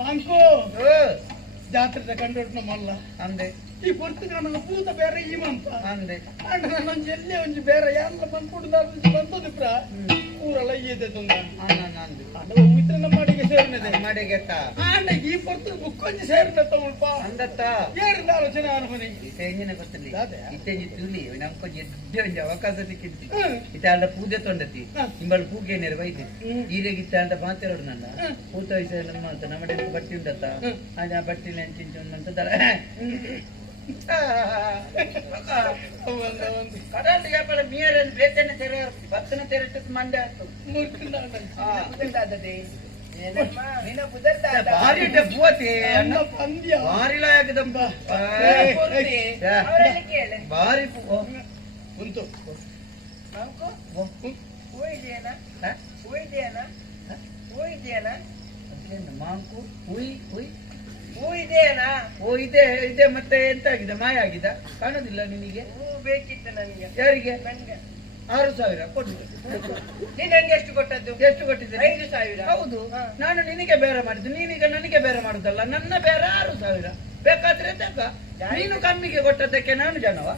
Monk ಜಾತ್ರೆ ಕಂಡು ಮಲ್ಲ ಅಂದೆ ಈ ಪುರ್ತು ನನ್ನ ಪೂತ ಬೇರೆ ಈ ಮಂತ ಅಂದೆ ಅಂಡ ನಾನು ಎಲ್ಲೇ ಒಂಜಿ ಬೇರೆ ಎಲ್ಲ ಬಂದ್ಬಿಡುದ ಬಂತದ್ದು ಪ್ರ ಊರೆಲ್ಲ ಈದೆ ತುಂದ ಉತ್ತರ ಮಾಡಿಗೆ ಸೇರಿನದೆ ಮಾಡಿಗೆತ್ತ ಅಂಡ ಈ ಪುರ್ತು ಬುಕ್ಕೊಂಜಿ ಸೇರಿನ ತಗೊಳ್ಪ ಅಂದತ್ತ ಏರಿದ ಆಲೋಚನೆ ಅನುಮನಿ ತೆಂಗಿನ ಗೊತ್ತಲಿ ಇತ್ತೆಂಜಿ ತುಳಿ ನಮ್ಕೊಂಜಿ ಎಡ್ಡೆ ಒಂಜಿ ಅವಕಾಶ ಸಿಕ್ಕಿದ್ದಿ ಇತ್ತಾಂಡ ಪೂಜೆ ತೊಂಡತಿ ನಿಂಬಳ ಪೂಗೇನೇರು ಬೈದೆ ಈರೆಗೆ ಇತ್ತಾಂಡ ಮಾತಾಡೋಡು ನನ್ನ ಪೂತ ವಿಷಯ ನಮ್ಮ ಅಂತ ನಮ್ಮಡೆ ಬಟ್ಟಿ ಉಂಡತ್ತ ಆ ಬಟ್ಟಿನ ಹಂಚಿಂಚು ಅಂತ ದರ ಕಡಾಂಡ ವ್ಯಾಪಾರ ಮೀರನ್ನು ಬೇತನೆ ತೆರೆ ಭತ್ತನ ತೆರೆಟ್ಟು ಮಂಡೆ ಆಯ್ತು ಭಾರಿ ಡಬ್ಬುವತಿ ಭಾರಿ ಲಾಯಕದಂಬ ಭಾರಿ ಉಂಟು ಮಾಂಕು ಹುಯ್ ಹುಯ್ ಹೂ ಇದೆಯಾ ಓ ಇದೆ ಇದೆ ಮತ್ತೆ ಎಂತ ಆಗಿದೆ ಮಾಯ ಆಗಿದೆ ಕಾಣೋದಿಲ್ಲ ನಿನಗೆ ಹೂ ಬೇಕಿತ್ತು ನನಗೆ ಯಾರಿಗೆ ನನಗೆ 6,000 ಕೊಟ್ಟು ನೀನು ನನಗೆ ಎಷ್ಟು ಕೊಟ್ಟದ್ದು ಎಷ್ಟು ಕೊಟ್ಟಿದ್ದೆ 5,000 ಹೌದು ನಾನು ನಿನಗೆ ಬೇರೆ ಮಾಡಿದ್ದು ನೀನೀಗ ನನಗೆ ಬೇರೆ ಮಾಡುದಲ್ಲ ನನ್ನ ಬೇರೆ 6,000 ಬೇಕಾದ್ರೆ ತಗ ನೀನು ಕಮ್ಮಿಗೆ ಕೊಟ್ಟದ್ದಕ್ಕೆ ನಾನು ಜನವ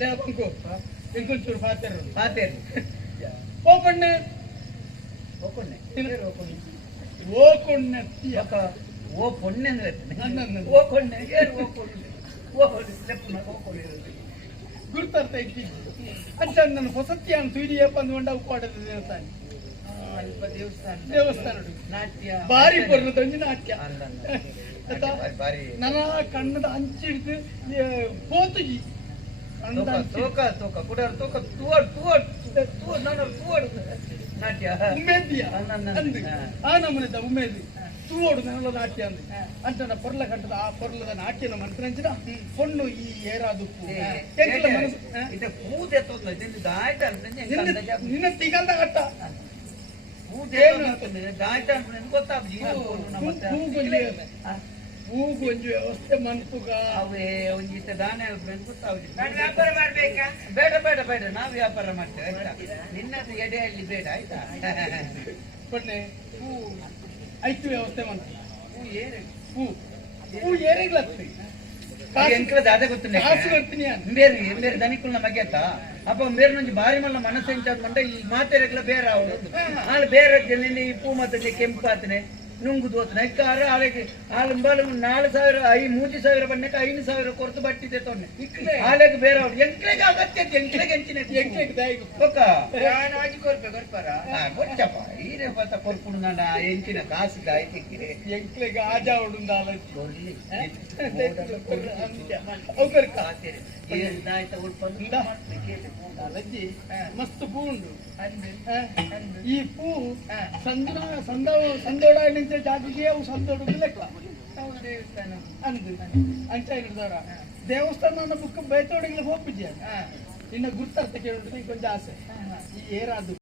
ಬಂಕು ಇಂಕೊಂಚೂರು ಪಾತೇರು ಓಕೊಂಡೆ ಓಕೊಂಡೆ ಓಕೊಂಡೆ ಓ ಪೊಣ್ಣೆ ಅಂದ್ರೆ ಓ ಕೊಂಡೆ ಗುರುತಾರ್ಥ ಇಟ್ಟಿ ಅಂತ ನನ್ನ ಹೊಸತ್ತಿ ಅಂತ ಹಿಡಿಯಪ್ಪ ಅಂದ್ಕೊಂಡ ಕೊಡದ ದೇವಸ್ಥಾನ ನಾಟ್ಯ ಬಾರಿ ಬರ್ಲದೊಂದು ನಾಟ್ಯ ನನ್ನ ಕಣ್ಣದ ಹಂಚಿಡ್ದು ಪೋತುಜಿ ತೂಕ ತೂಕ ಕುಡರ್ ತೂಕ ತೂವಡ್ ತೂವಡ್ ತೂವಡ್ ನಾನು ತೂವಡ್ ನಾಟ್ಯ ಉಮೇದಿಯ ಆ ನಮ್ಮನೆದ ಉಮೇದಿ ತೂವೋಡು ನನ್ನ ನಾಟ್ಯ ಅಂದ ಅಂಚನ ಪೊರ್ಲ ಕಟ್ಟದ ಆ ಪೊರ್ಲದ ನಾಟ್ಯನ ಮನಸ್ಸಿನ ಪೊಣ್ಣು ಈ ಏರಾದುಪ್ಪು ಪೂಜೆ ನಿನ್ನ ತಿಗಲ್ದ ಕಟ್ಟ ಹೂಗೊಂಜು ವ್ಯವಸ್ಥೆ ಮನ್ಪುಗ ಅವೇ ಒಂಜಿತ ದಾನ ವ್ಯಾಪಾರ ಮಾಡ್ಬೇಕಾ ಬೇಡ ಬೇಡ ಬೇಡ ನಾವು ವ್ಯಾಪಾರ ಮಾಡ್ತೇವೆ ಆಯ್ತಾ ನಿನ್ನದು ಎಡೆಯಲ್ಲಿ ಬೇಡ ಆಯ್ತಾ ಪೊಣ್ಣೆ ಹೂ ಐದು ವ್ಯವಸ್ಥೆ ಮಾಡ್ತೀವಿ ಹೂ ಏರಿಗ್ಲತ್ತಿ ಎಂಕದ ಗೊತ್ತಿಲ್ಲ ಕಾಸು ಬರ್ತೀನಿ ಬೇರೆ ಬೇರೆ ದನಿಕುಲ್ನ ಮಗೆತ ಅಪ್ಪ ಬೇರೆ ನಂಜಿ ಬಾರಿ ಮಲ್ಲ ಮನಸ್ಸು ಎಂಚಾದ ಮಂಡ ಈ ಮಾತೆರೆಗ್ಲ ಬೇರೆ ಅವಳು ಆಳು ಬೇರೆ ನಿನ್ನೆ ಈ ಪೂ ಮತ್ತೆ ಕೆಂಪು ಆತನೆ ನುಂಗು ದೋತನ ಇಕ್ಕಾರ ಆಳಿಗೆ ಆಳು 4,000 ಬಣ್ಣಕ್ಕೆ 5,000 ಕೊರತು ಬಟ್ಟಿದೆ ತೊನ್ನೆ ಆಳೆಗೆ ಬೇರೆ ಅವ್ರು ಎಂಕ್ಲೆಗೆ ಅಗತ್ಯ ಎಂಕ್ಲೆಗೆ ಹೆಂಚಿನ ಎಂಕ್ಲೆಗೆ ಗೊತ್ತಪ್ಪ ಈರೇ ಬತ್ತ ಕೊರ್ಪುಡು ನಂಡ ಎಂಚಿನ ಕಾಸಿದ ಆಯ್ತಿಕ್ಕಿರೆ ಎಂಕ್ಲೆಗೆ ಆಜ ಉಡುಂದ ಮಸ್ತ್ ಪೂ ಉಂಡು ಈ ಪೂ ಸಂದೋಡ ಜಾತಿಗೆ ಅವು ಸಂದೋಡುದು ಲೆಕ್ಕ ಅಂದು ಅಂಚ ಹಿಡಿದವರ ದೇವಸ್ಥಾನ ಬುಕ್ ಬೇತೋಡಿಗೆ ಹೋಗ್ಬಿದ್ಯ ಇನ್ನು ಗುರ್ತಾರ್ಥ ಕೇಳಿದ್ರೆ ಕೊಂಚ ಆಸೆ ಈ ಏರಾದು